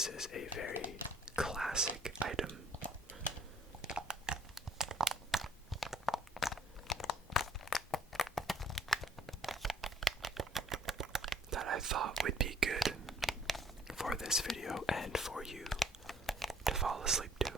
this is a very classic item. That I thought would be good for this video and for you to fall asleep to.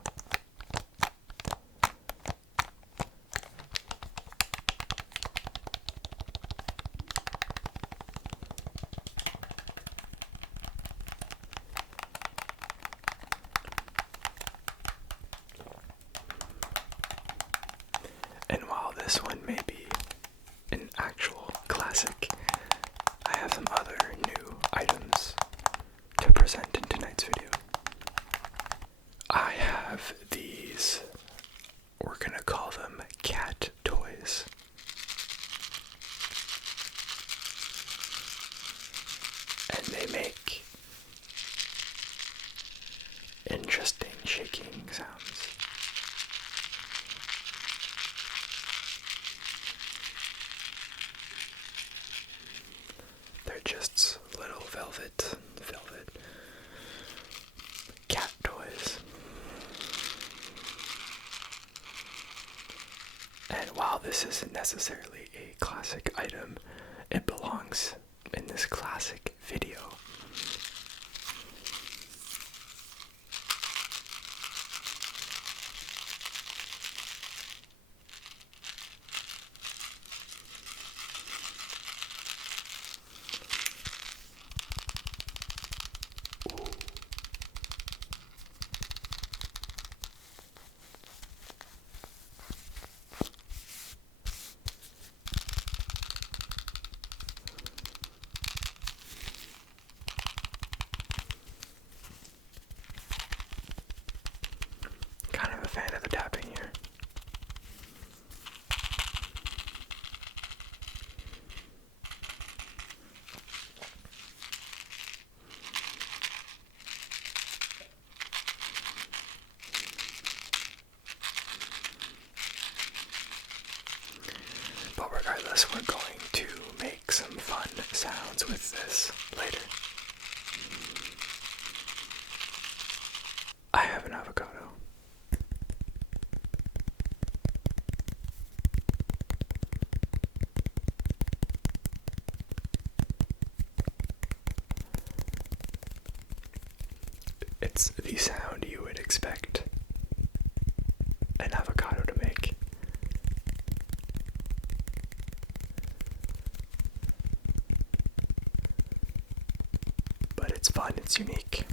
And while this one may be an actual classic, I have some other new items to present in tonight's video. I have these, we're gonna call them cat toys. And they make interesting shaking sounds. They're just little velvet cat toys. And while this isn't necessarily a classic item, it belongs in this classic video. Kind of a fan of the tapping here. But regardless, we're going to make some fun sounds with this later. I have an avocado. It's the sound you would expect an avocado to make. But it's fun, it's unique.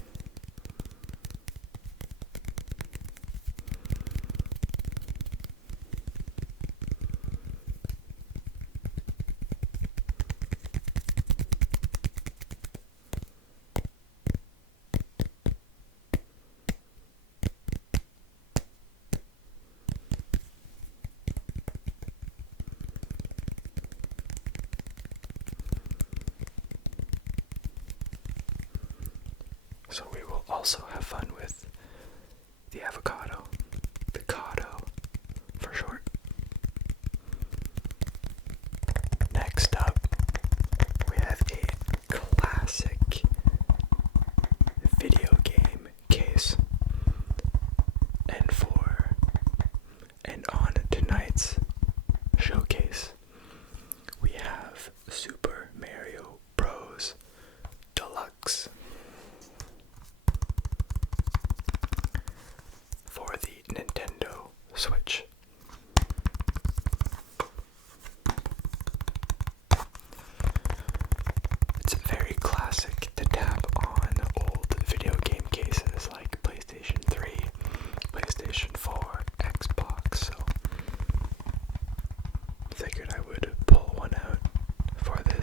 So we will also have fun with the avocado, the cado for short. Next up, we have a classic video game case. And on tonight's showcase, we have Super Mario Bros. Deluxe. For the Nintendo Switch. It's very classic to tap on old video game cases like PlayStation 3, PlayStation 4, Xbox, so figured I would pull one out for this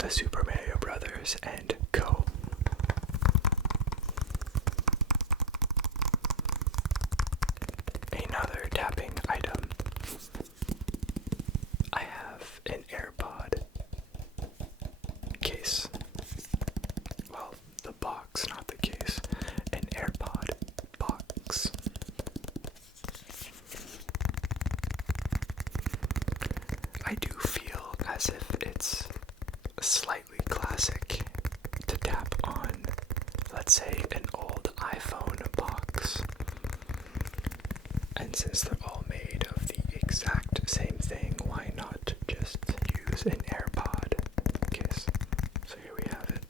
the Super Mario Brothers and Co. Another tapping item. I have an Airpod case. Well, the box, not the case. An Airpod box. I do feel as if it's slightly classic to tap on, let's say, an old iPhone box. And since they're all made of the exact same thing, why not just use an AirPod case? So here we have it.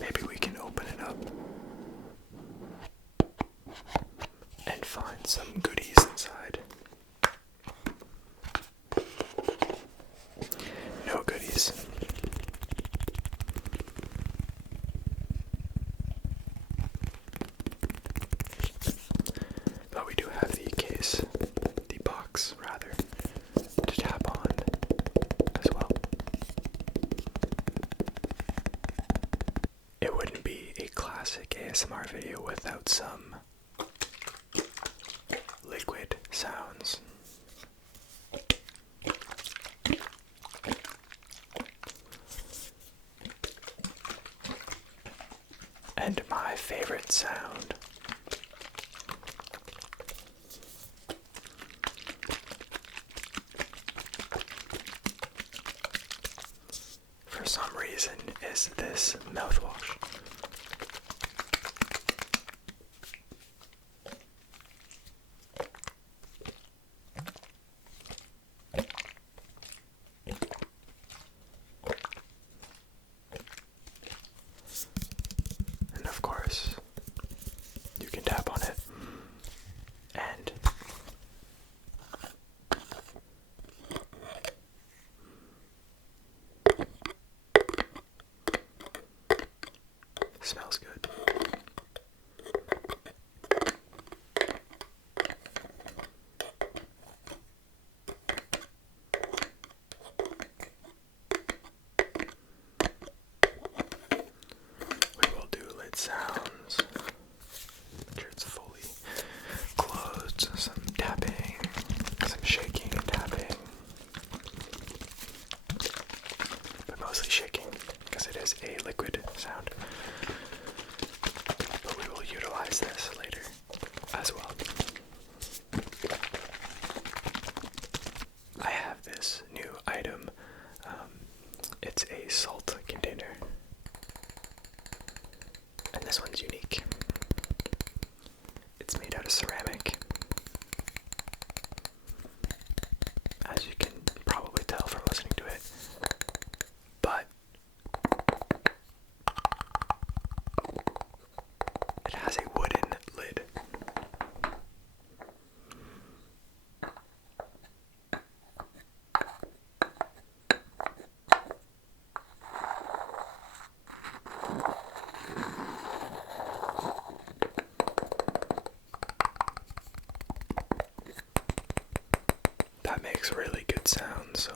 Maybe we can open it up and find some goodies inside. No goodies. But we do have the case, the box rather, to tap on as well. It wouldn't be a classic ASMR video without some liquid sounds. And my favorite sound. For some reason, is this mouthwash. And of course, you can tap on it and smells good. We will do lid sounds. Make sure it's fully closed. Some tapping, some shaking and tapping. But mostly shaking because it is a liquid sound. But we will utilize this later as well. I have this new item. It's a salt container. And this one's unique. It's made out of ceramic. As you can probably tell from listening to it. But it has a wooden lid. That makes really good sounds, so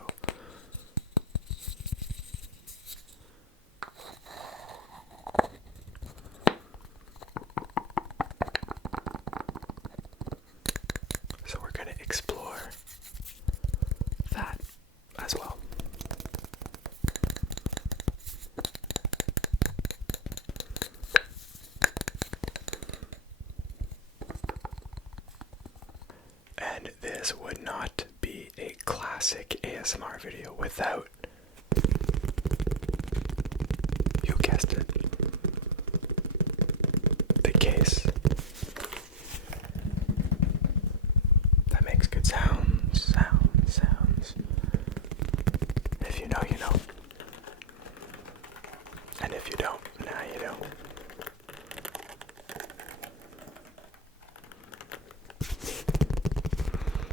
we're going to explore that as well. And this would not be a classic ASMR video without, you guessed it, the case. That makes good sounds. If you know, you know. And if you don't, now you don't.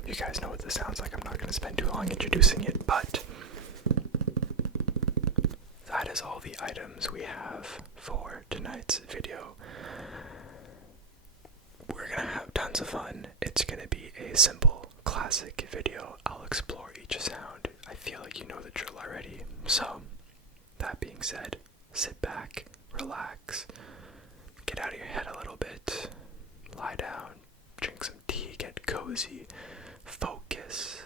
You guys know what this sounds like. I'm not going to spend too long introducing it, but that is all the items we have for tonight's video. tons of fun. It's gonna be a simple, classic video. I'll explore each sound. I feel like you know the drill already. So, that being said, sit back, relax, get out of your head a little bit, lie down, drink some tea, get cozy, focus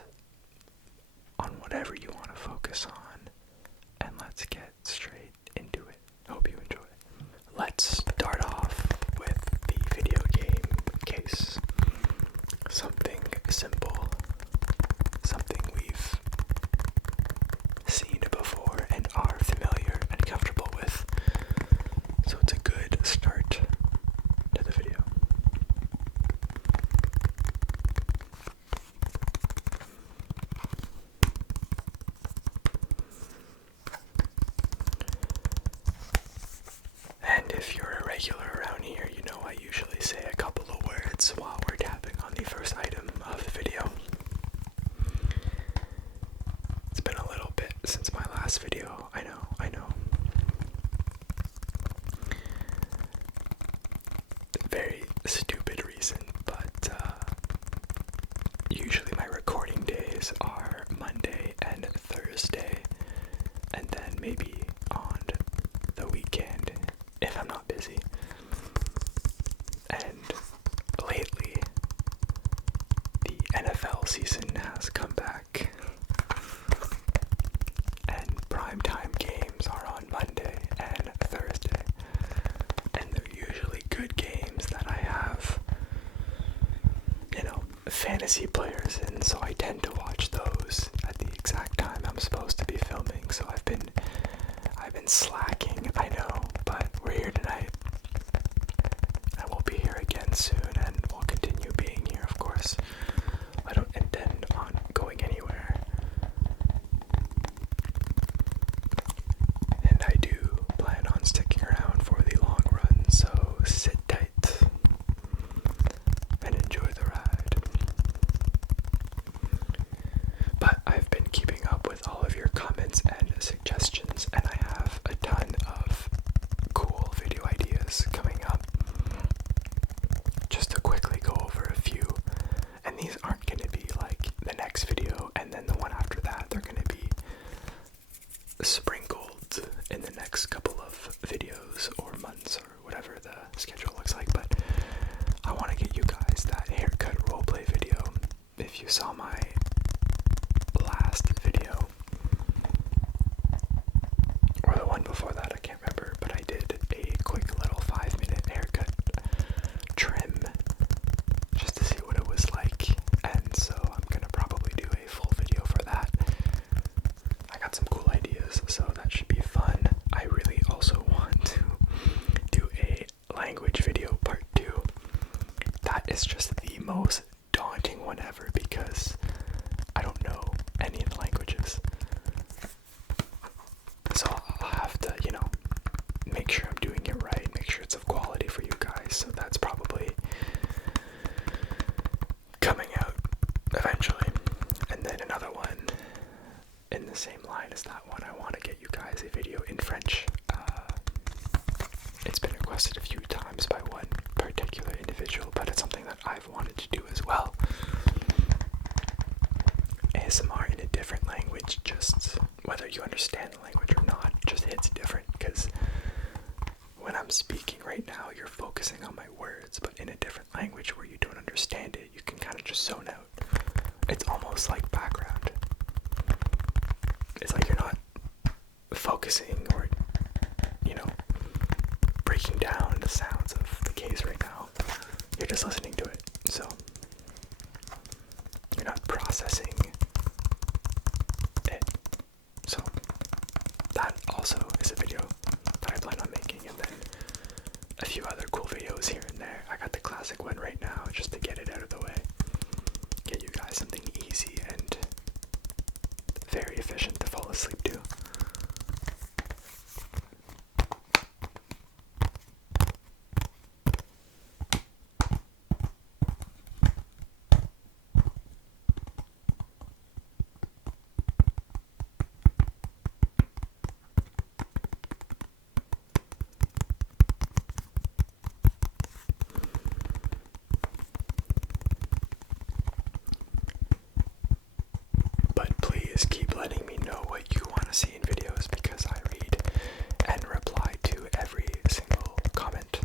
on whatever you want to focus on, and let's get straight into it. Hope you enjoy. Let's start off with the video game case. Something simple, something we've seen before and are familiar and comfortable with. So it's a good start to the video. And if you're a regular around here, you know I usually say a couple of words while we're tapping on the first item of the video. It's been a little bit since my last video, I know. Very stupid reason, but usually my recording days are Monday and Thursday, and then maybe on the weekend if I'm not busy. And lately, the NFL season has come back, and primetime games are on Monday and Thursday, and they're usually good games that I have, fantasy players in, so I tend to watch those at the exact time I'm supposed to be filming. So I've been slacking, I know, but we're here tonight, and we'll be here again soon, and we'll continue being here, of course. I don't intend on going anywhere, and I do plan on sticking around for the long run, so sit tight and enjoy the ride. But I've been keeping up with all of your comments and suggestions, and I have a ton of cool video ideas coming up. Just to quickly go over a few, and these aren't going to be like the next video and then the one after that. They're going to be sprinkled in the next couple of videos or months or whatever the schedule looks like. But I want to get you guys that haircut roleplay video. If you saw my last video, or the one before that, I can't remember, but I did a quick little 5-minute haircut trim just to see what it was like, and so I'm gonna probably do a full video for that. I got some cool ideas, so that should be fun. I really also want to do a language video part 2. That is just the most daunting one ever because I don't know any of the languages. So I'll have to, make sure I'm doing it right, make sure it's of quality for you guys. So that's probably coming out eventually. And then another one in the same line as that one, I want to get you guys a video in French. It's been requested a few times by one particular individual, but it's something that I've wanted to do as well. ASMR in a different language, just whether you understand the language or not, just hits different, because when I'm speaking right now, you're focusing on my words, but in a different language where you don't understand it, you can kind of just zone out. It's almost like background. It's like you're not focusing or, breaking down the sounds of the case right now. You're just listening to it, so you're not processing it. So that also is a video that I plan on making, and then a few other cool videos here and there. I got the classic one right now just to get it out of the way. Get you guys something easy and very efficient to fall asleep to. what you want to see in videos because I read and reply to every single comment.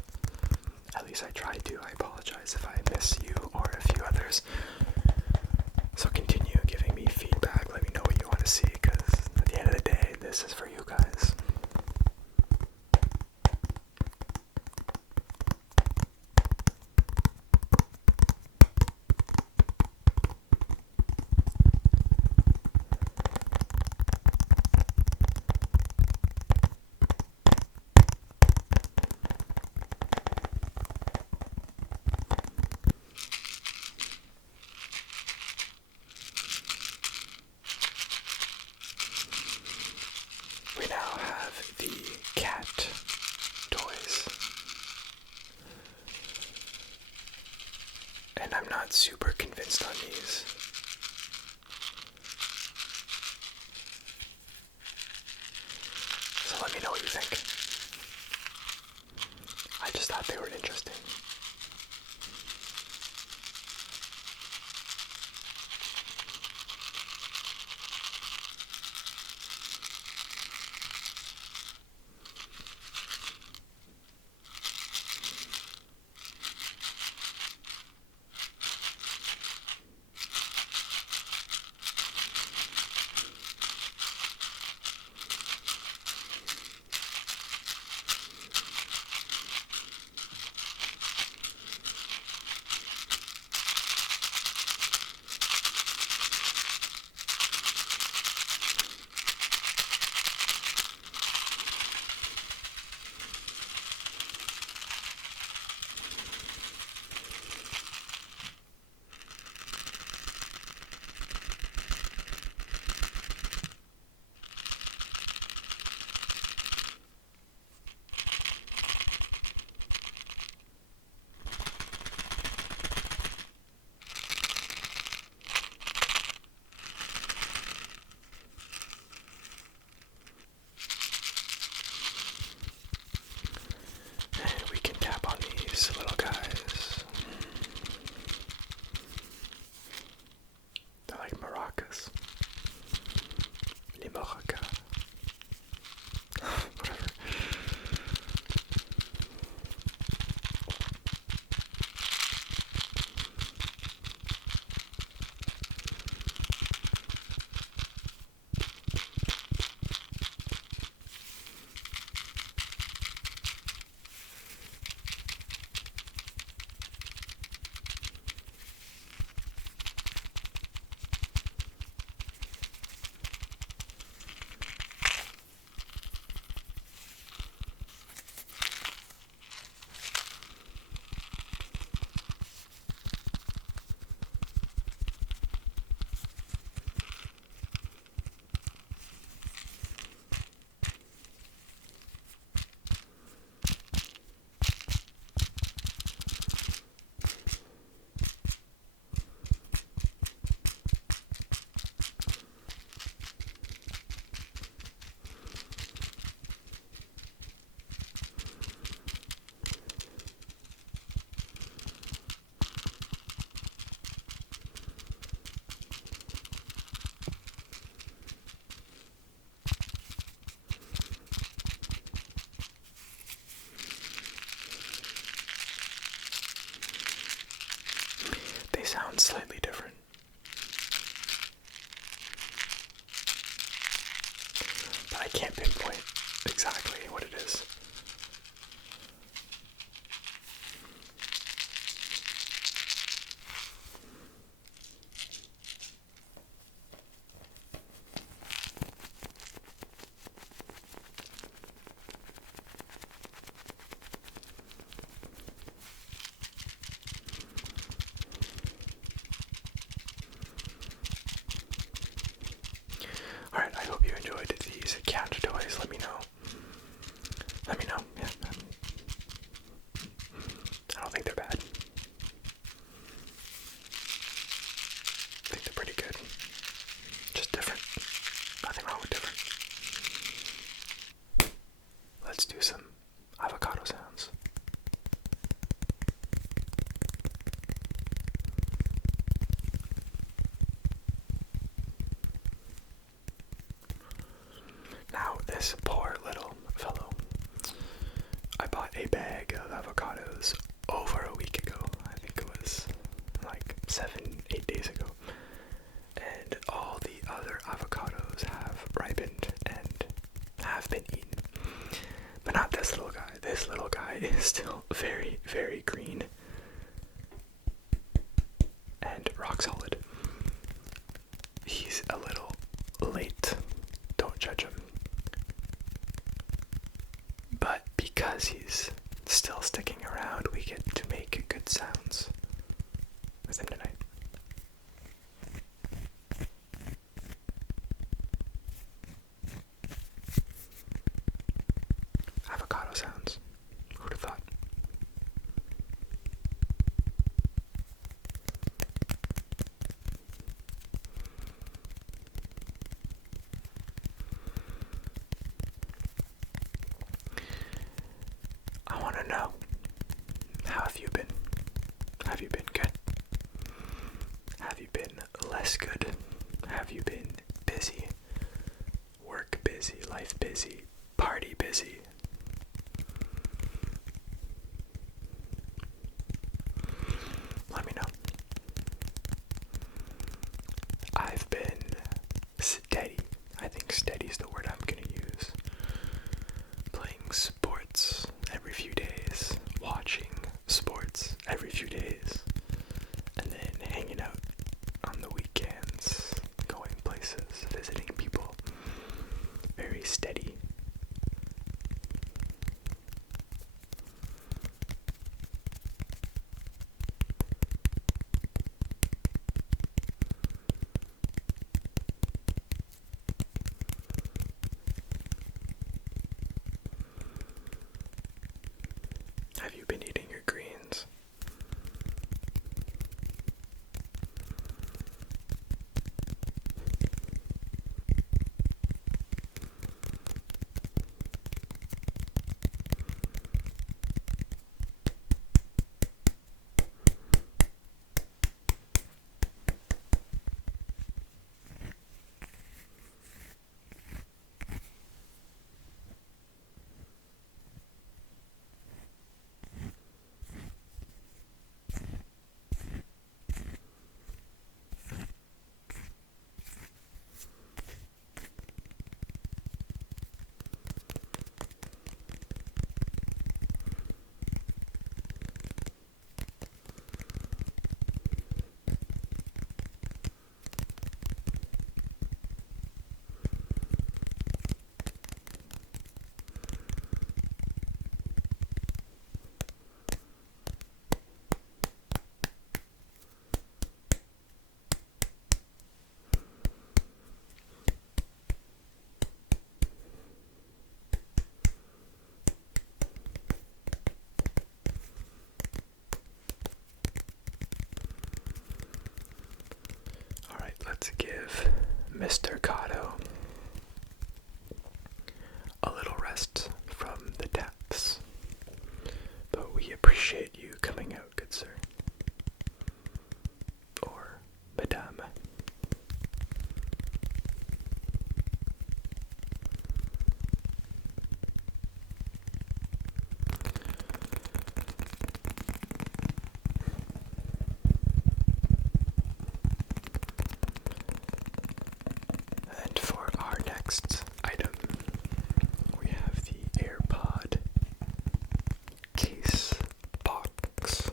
At least I try to. I apologize if I miss you or a few others. So continue giving me feedback. Let me know what you want to see because at the end of the day, this is for you guys. We now have the cat toys. And I'm not super convinced on these. So let me know what you think. I just thought they were interesting. Little guys. They're like maracas. Les maracas. Whatever. Sounds slightly different. But I can't pinpoint exactly what it is. Alright, I hope you enjoyed these cat toys. Let me know this poor little fellow. I bought a bag of avocados over a week ago. I think it was like 7-8 days ago. And all the other avocados have ripened and have been eaten. But not this little guy. This little guy is still very, very green and rock solid. He's a little late. Don't judge him. But because he's still sticking around, we get to make good sounds with him tonight. Avocado sounds. Who'd have thought? I want to know, how have you been? Have you been good? Have you been less good? Have you been busy? Work busy, life busy, party busy? Let me know. I've been steady. I think steady is the word I'm going to use. Playing sports every few days, watching sports every few days, and then hanging out on the weekends, going places, visiting people. Very steady. Have you been eating your greens? Let's give Mr. Cotto a little rest from the depths. But we appreciate you coming out, good sir. Or madame. And for our next item, we have the Airpod case box.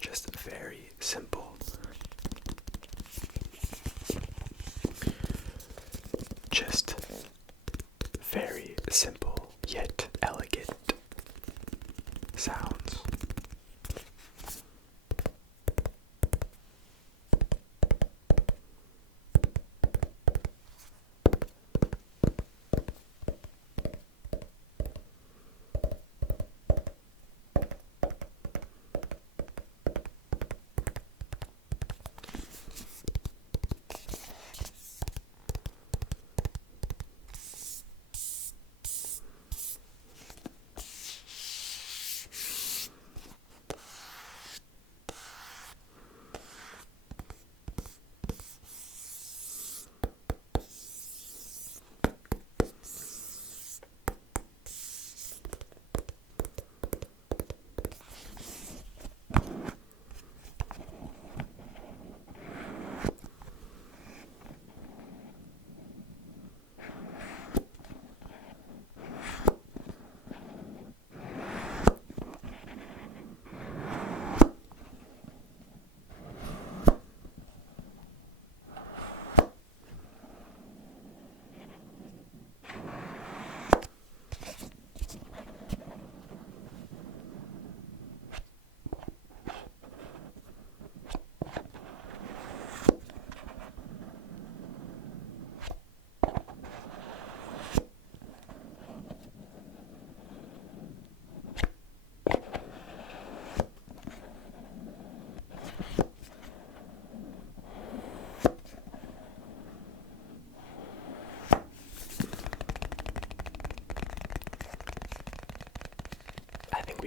Just very simple. Just very simple yet elegant sounds.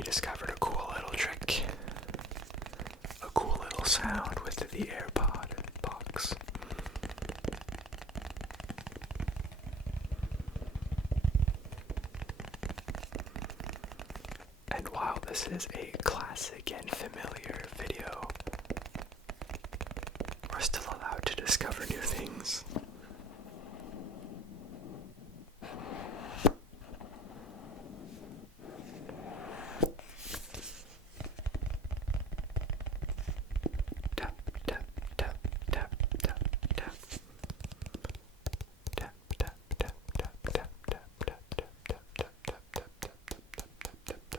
discovered a cool little trick, a cool little sound with the Airpod box. And while this is a classic and familiar video, we're still allowed to discover new things. Tap, tap, tap, tap, tap, tap. Tap, tap, tap, tap, tap, tap, tap, tap, tap, tap, tap, tap,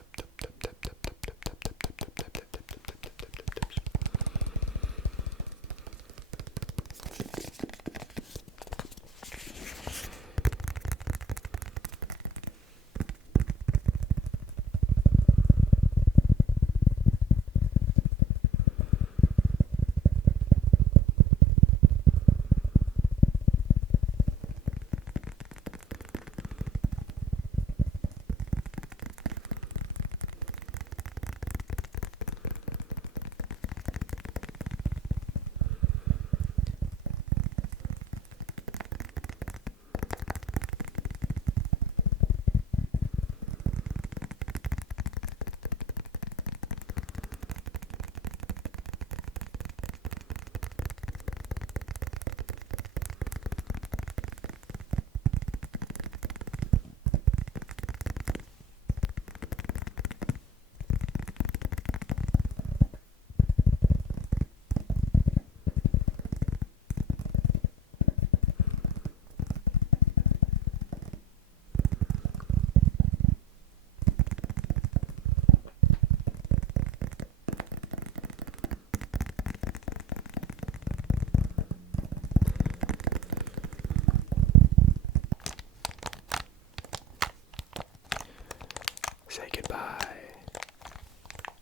Say goodbye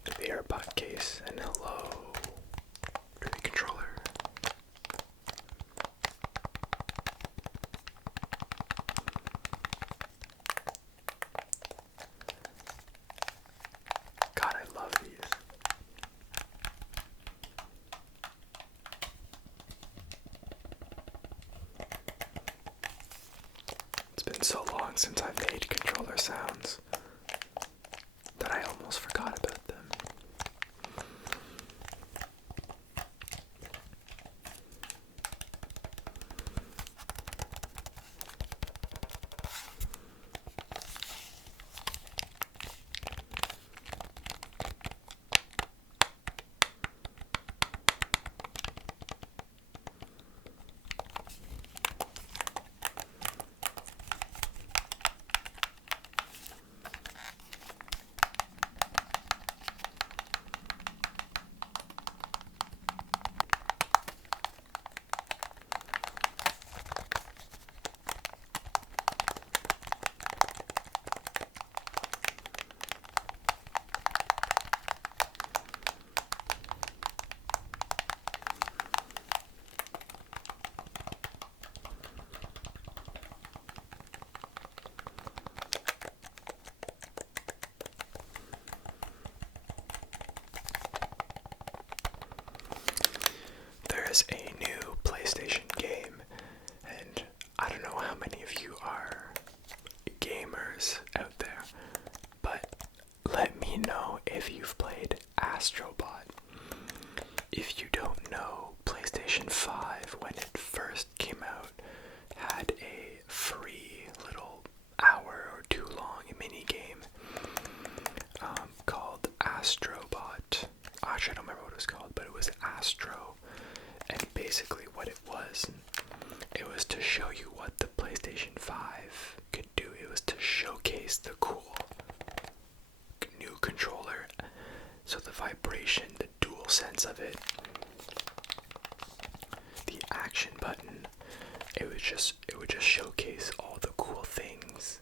to the Airpod case and hello to the controller. God, I love these. It's been so long since I've made controller sounds that I almost forgot about them. There's a new PlayStation game, and I don't know how many of you are gamers out there, but let me know if you've played Astrobot. If you don't know, PlayStation 5, when it first came out, had a free little hour or two long mini game called Astrobot. Actually, I don't remember what it was called, but it was Astro. And basically what it was to show you what the PlayStation 5 could do. It was to showcase the cool new controller. So the vibration, the dual sense of it, the action button, it would just showcase all the cool things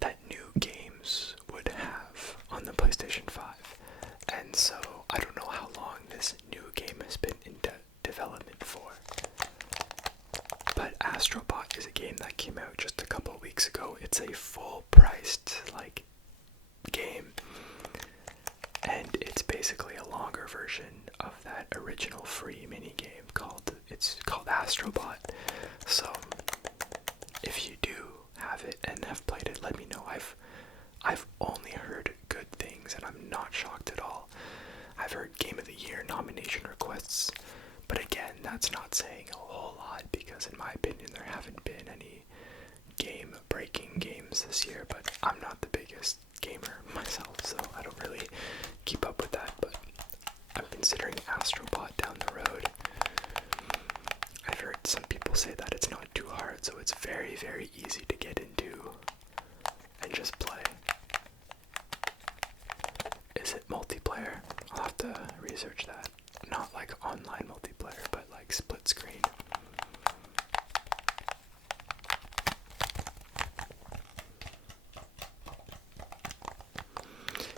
that new games would have on the PlayStation 5. And so I don't know how long this new game has been in development for, but Astrobot is a game that came out just a couple weeks ago. It's a full-priced game, basically a longer version of that original free mini game called Astrobot. So if you do have it and have played it, let me know. I've only heard good things, and I'm not shocked at all. I've heard Game of the Year nomination requests, but again, that's not saying a whole lot because in my opinion there haven't been any game-breaking games this year, but I'm not the biggest gamer myself, so I don't really keep up with that, but I'm considering Astrobot down the road. I've heard some people say that it's not too hard, so it's very, very easy to get into and just play. Is it multiplayer? I'll have to research that. Not like online multiplayer, but like split screen.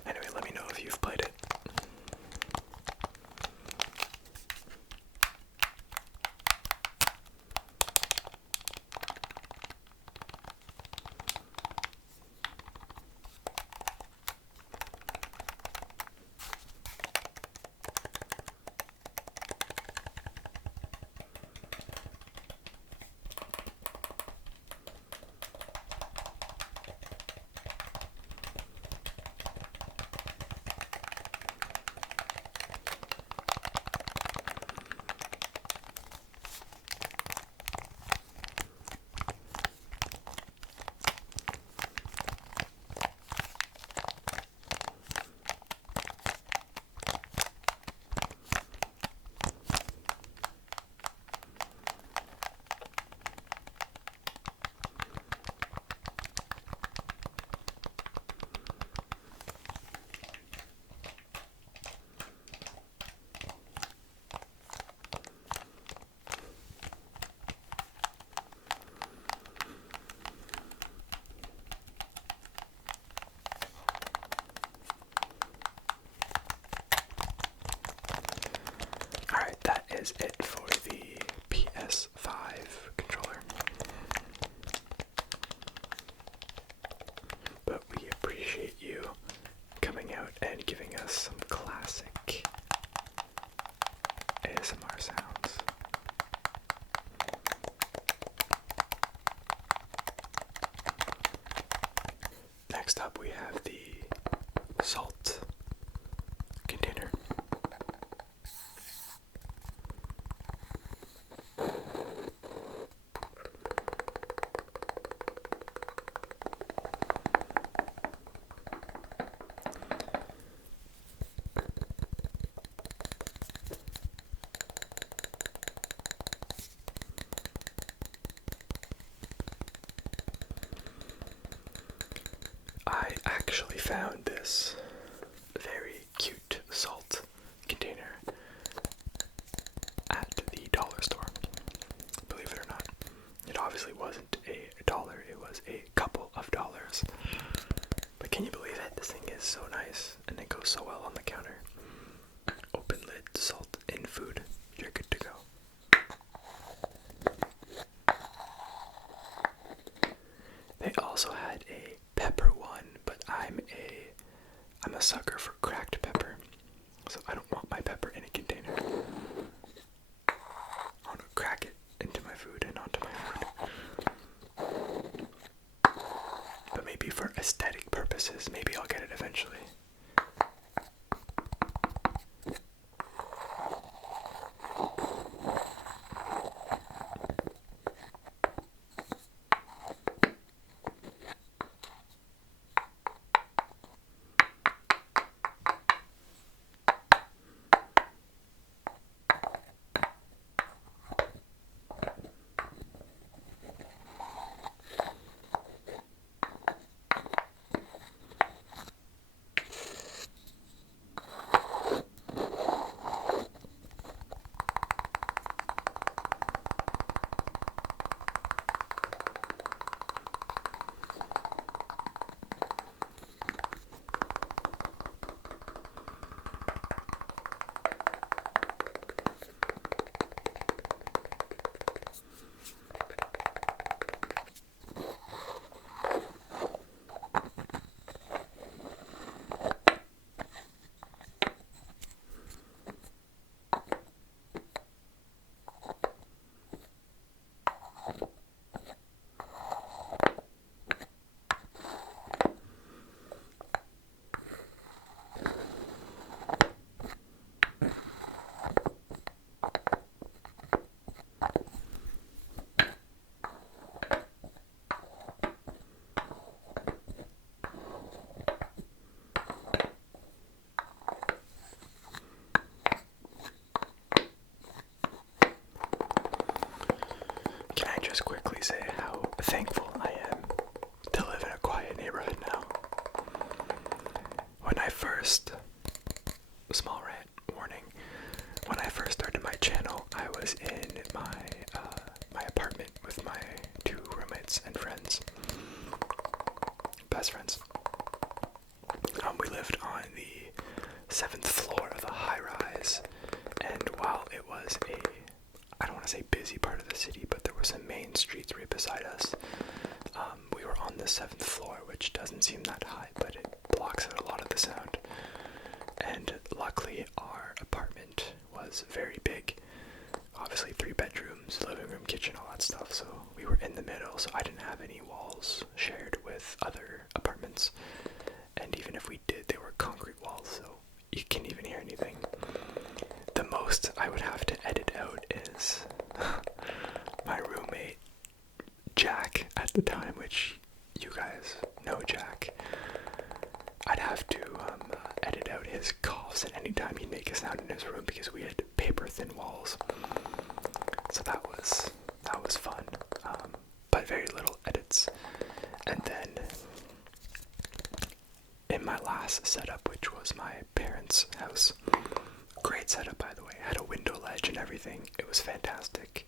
Anyway, let me know if you've played it. Alright, that is it for the PS5 controller. But we appreciate you coming out and giving us some classic ASMR sounds. Next up we have the salt container. I actually found this very cute salt container at the dollar store. Believe it or not. It obviously wasn't $1, it was a couple of dollars. But can you believe it? This thing is so nice and it goes so well on the counter. Open lid, salt in food. You're good to go. They also had a pepper one, but I'm a sucker for cracked pepper, so I don't want my pepper in a container. I want to crack it into my food and onto my food. But maybe for aesthetic purposes, maybe I'll get it eventually. just quickly say how thankful I am to live in a quiet neighborhood now. When I first, small rant warning, when I first started my channel, I was in my apartment with my 2 roommates and friends, best friends. We lived on the 7th floor of a high-rise, and while it was I don't want to say busy part of the city, but there were some main streets right beside us. We were on the 7th floor, which doesn't seem that high, but it blocks out a lot of the sound. And luckily, our apartment was very big. Obviously 3 bedrooms, living room, kitchen, all that stuff, so we were in the middle, so I didn't have any walls shared with other apartments. And even if we did, they were concrete walls, so you can't even hear anything. The most I would have to edit out is my roommate, Jack, at the time, which you guys know Jack. I'd have to edit out his coughs at any time he'd make a sound in his room because we had paper-thin walls. So that was fun, but very little edits. And then in my last setup, which was my parents' house, great setup by the way, had a window ledge and everything, it was fantastic.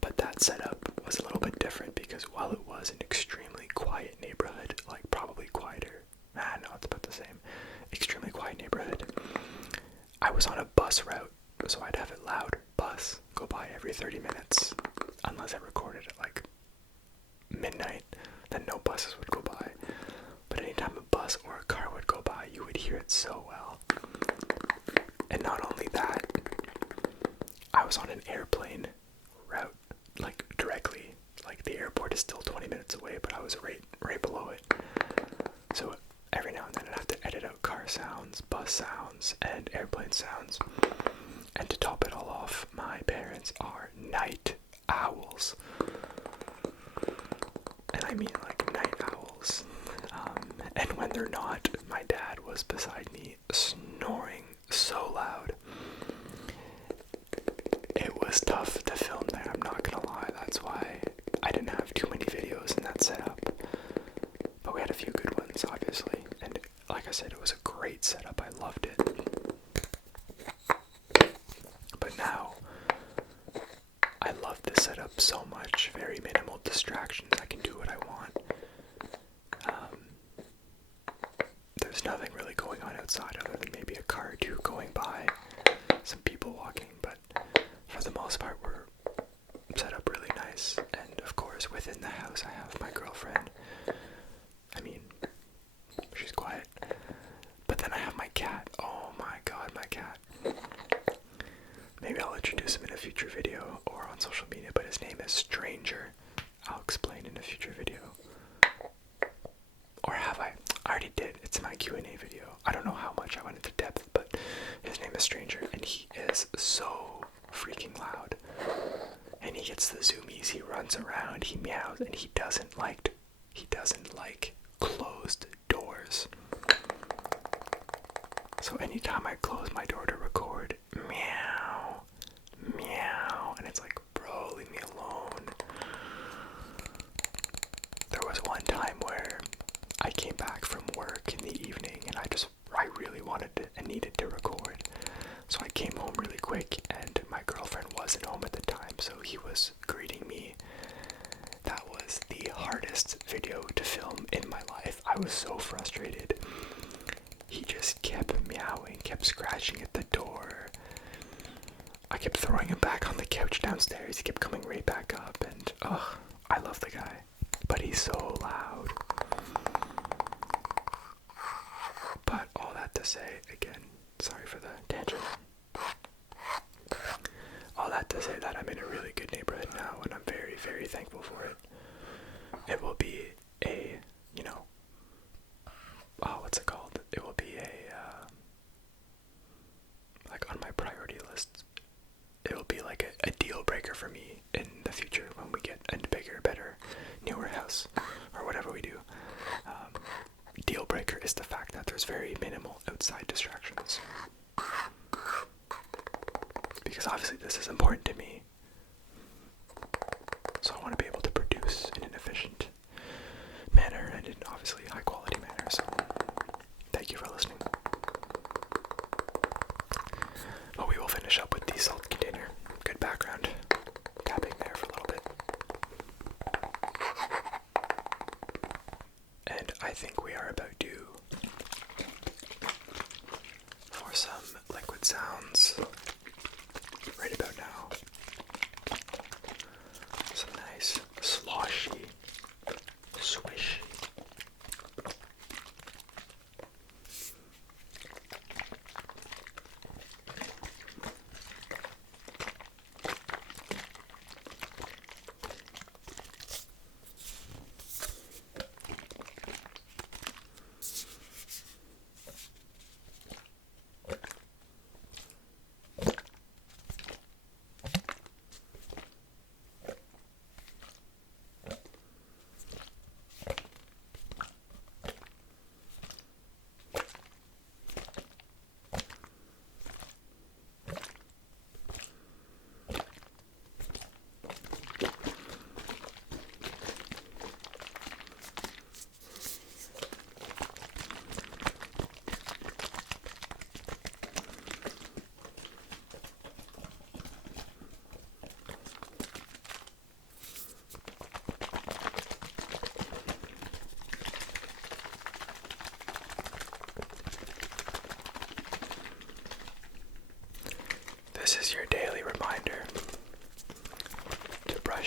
But that setup was a little bit different because while it was an extremely quiet neighborhood, like probably quieter, no, it's about the same, extremely quiet neighborhood, I was on a bus route, so I'd have a loud bus go by every 30 minutes, unless I recorded at like midnight, then no buses would go by. But anytime a bus or a car would go by, you would hear it so well. And not only that, I was on an airplane route, like directly, like the airport is still 20 minutes away, but I was right below it. So every now and then I'd have to edit out car sounds, bus sounds, and airplane sounds. And to top it all off, my parents are night owls. And I mean like night owls. And when they're not, my dad was beside me snoring so loud. It was tough to film there, I'm not gonna lie. That's why I didn't have too many videos in that setup. But we had a few good ones, obviously. And like I said, it was a great setup. I loved it. But now, I love this setup so much. Very minimal distractions. I can do what I want. There's nothing really going on outside other than maybe a car or two going by, some people walking, but for the most part we're set up really nice. And of course within the house I have my girlfriend. I mean, she's quiet. But then I have my cat. Oh my god, my cat. Maybe I'll introduce him in a future video or on social media, but his name is Stranger. I'll explain in a future video. Or have I? I already did. It's my Q&A video. I don't know how much I went into depth, but his name is Stranger, and he is so freaking loud. And he gets the zoomies, he runs around, he meows, and he doesn't like closed doors. So anytime I close my door to record, meow, meow, and it's like, bro, leave me alone. There was one time where I came back from work in the evening and I really wanted to and needed to record. So I came home really quick and my girlfriend wasn't home at the time, so he was greeting me. That was the hardest video to film in my life. I was so frustrated. He just kept meowing, kept scratching at the door. I kept throwing him back on the couch downstairs. He kept coming right back up, and I love the guy, but he's so loud. But all that to say, again, sorry for the tangent. All that to say that I'm in a really good neighborhood now, and I'm very, very thankful for it. It will be a, what's it called? It will be like on my priority list, it'll be like a deal breaker for me in the future when we get a bigger, better, newer house, or whatever we do. Deal breaker is the fact that there's very minimal outside distractions. Because obviously this is important to me.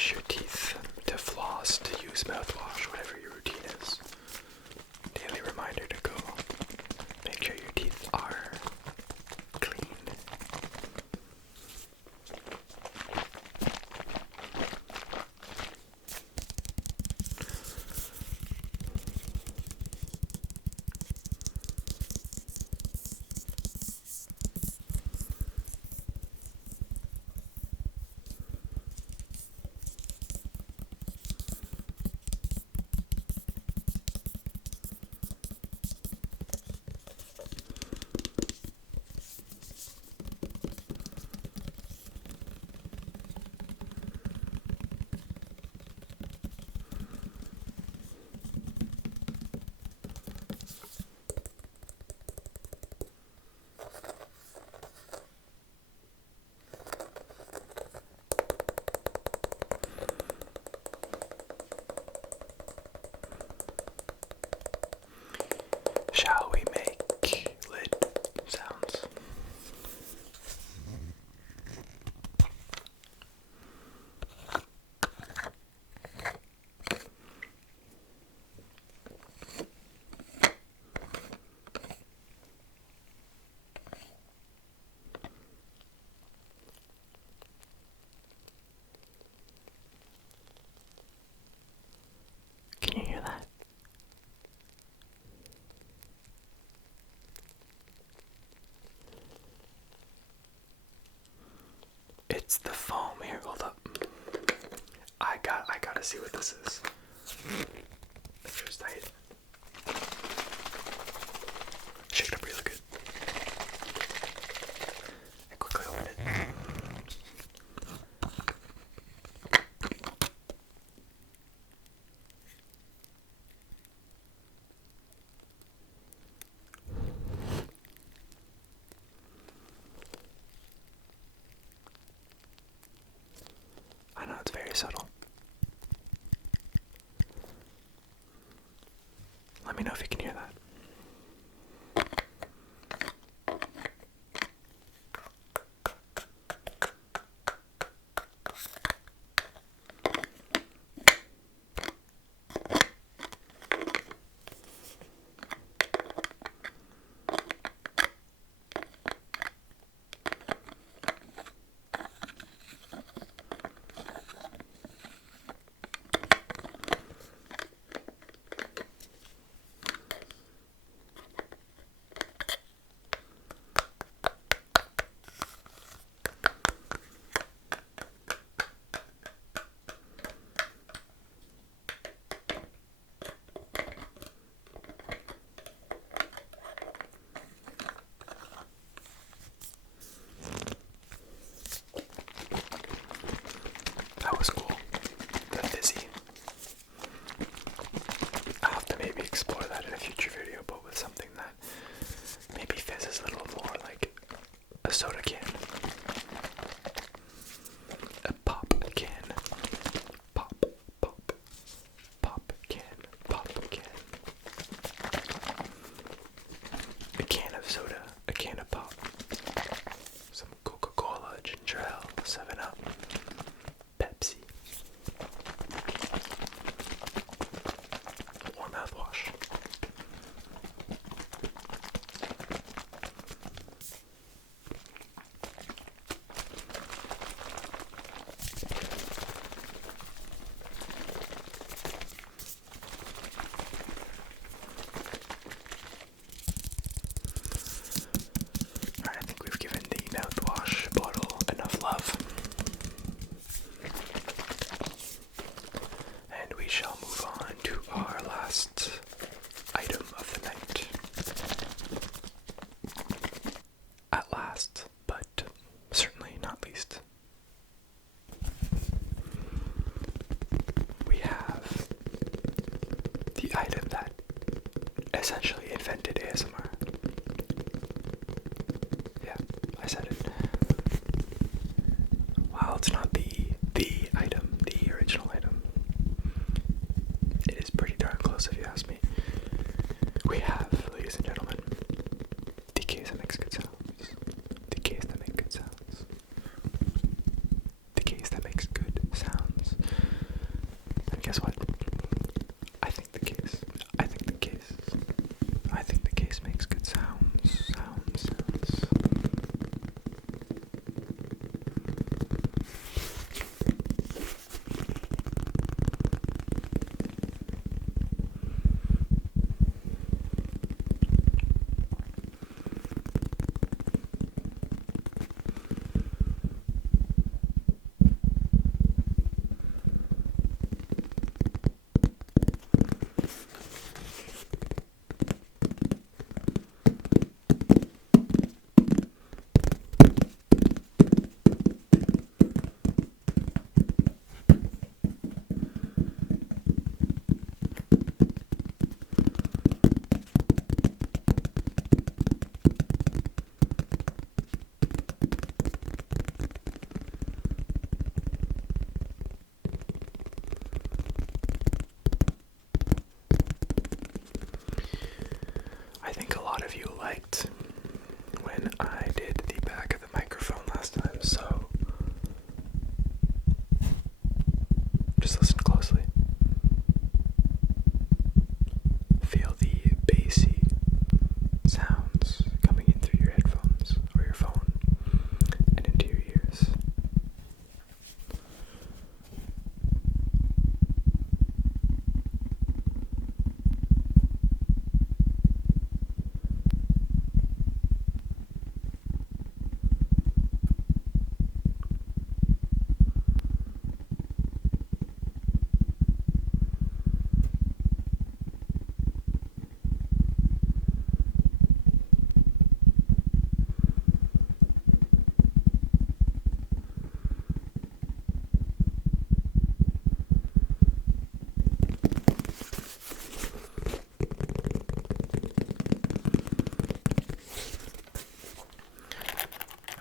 brush your teeth, to floss, to use mouthwash, whatever your routine is. Daily reminder to go make sure your teeth are clean. Shall we make lid sounds? Can you hear that? It's the foam. Here, hold up. I gotta see what this is. First shake it up really good. I quickly open it. I know it's very subtle. Let me know if you can hear that. That was cool. The fizzy. I'll have to maybe explore that in a future video, but with something that maybe fizzes a little more like a soda can. A pop can. Pop, pop, pop can, pop can. A can of soda, a can of pop. Some Coca-Cola, ginger ale, 7-Up. Pepsi, or mouthwash. Alright, I think we've given the mouthwash bottle enough love. And we shall move on to our last item of the night. At last, but certainly not least, we have the item that essentially invented ASMR. Yeah, I said it. While it's not the item, the original item, it is pretty darn close if you ask me. We have, ladies and gentlemen, the case that makes good sounds. The case that makes good sounds. The case that makes good sounds. guess what? I think the case. I think the case. I think the case makes good sounds. Sounds. I think a lot of you liked when I did the back of the microphone last time, so just listen closely. Feel the bassy sounds coming in through your headphones or your phone and into your ears.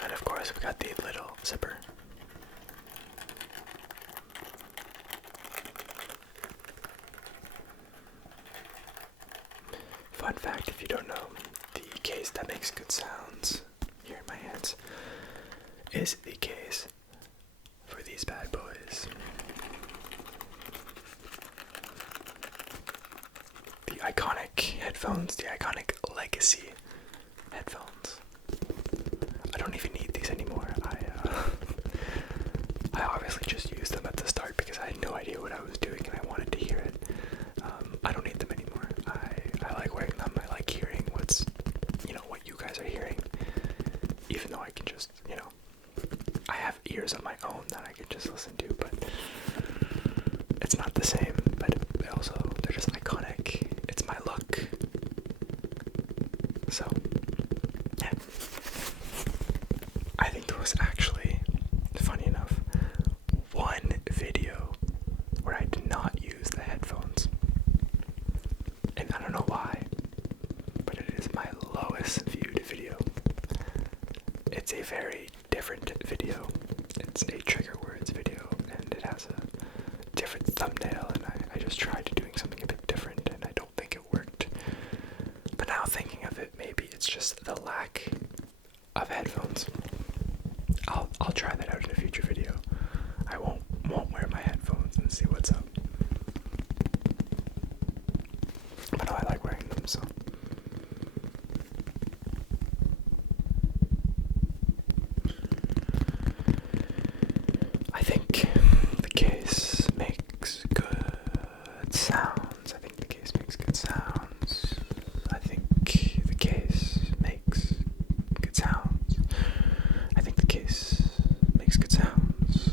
And of course, we got the little zipper. Fun fact, if you don't know, the case that makes good sounds here in my hands is the case for these bad boys. The iconic headphones, the iconic legacy headphones. I don't even need these anymore. I obviously just used them at the start because I had no idea what I was doing and I wanted to hear it. I don't need them anymore. I like wearing them. I like hearing what you guys are hearing. Even though I can just, I have ears of my own that I can just listen to, but it's not the same. But they're just iconic. It's my look. So, yeah. I think there was actually, funny enough, one video where I did not use the headphones. And I don't know why, but it is my lowest viewed video. It's a very different video. It's a trigger words video, and it has a different thumbnail, and I just tried doing something a bit different, and I don't think it worked. But now thinking of it, maybe it's just the lack of headphones. I'll try that out in a future video. I won't wear my headphones and see what's up. But I like wearing them, so. I think the case makes good sounds. I think the case makes good sounds. I think the case makes good sounds. I think the case makes good sounds.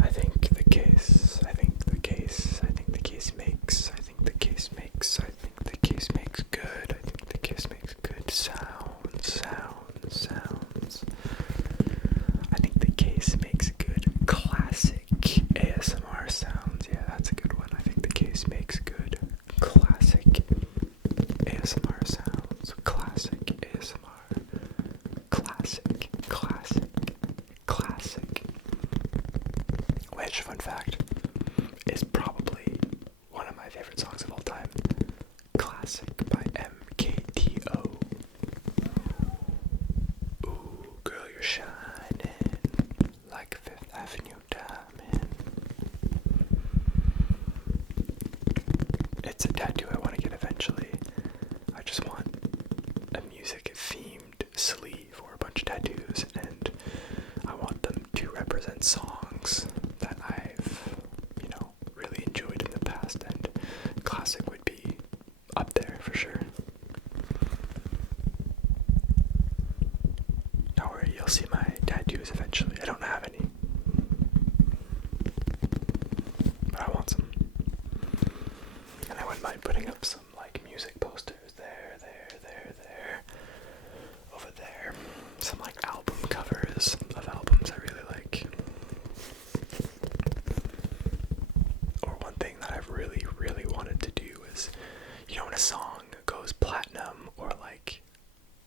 I think the case, I think the case, I think the case makes, I think the case makes, I think the case makes good, I think the case makes good sounds. I think the case makes good classic ASMR sounds. Yeah, that's a good one. I think the case makes good classic ASMR sounds. Classic ASMR. Classic. Which, fun fact, is probably one of my favorite songs of all time. Classic by MKTO. Ooh, girl, you're shining like a Fifth Avenue diamond. tattoo I want to get eventually. I just want a music-themed sleeve or a bunch of tattoos, and I want them to represent songs that I've, really enjoyed in the past, and classic would be up there for sure. Don't worry, you'll see my tattoos eventually. I don't have any, but I want some. And I wouldn't mind putting up some music posters there, over there. Some album covers of albums I really like. Or one thing that I've really, really wanted to do is, when a song goes platinum, or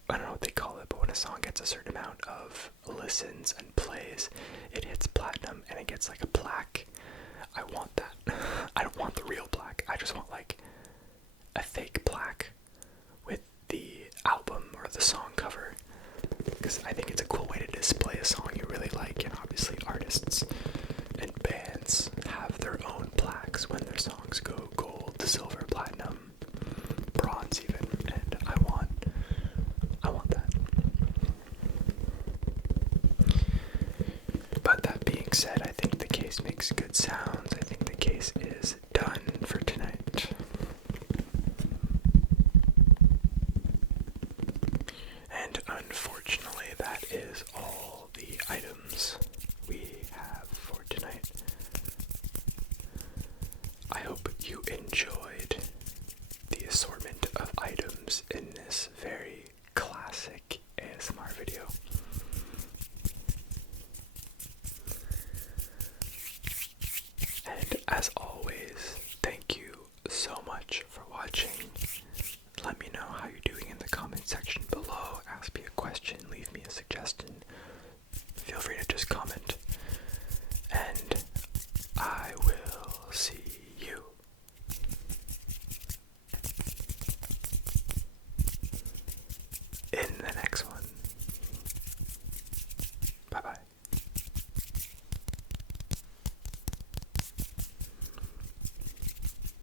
I don't know what they call it, but when a song gets a certain amount of listens and plays, it hits platinum and it gets a plaque. I want that. I don't want the real plaque. I just want a fake plaque with the album or the song cover, because I think it's a cool way to display a song you really like. And obviously artists and bands have their own plaques when their songs go gold, silver, platinum, bronze even, and I want that. But that being said, I think the case makes good sounds. I think the case is done for tonight.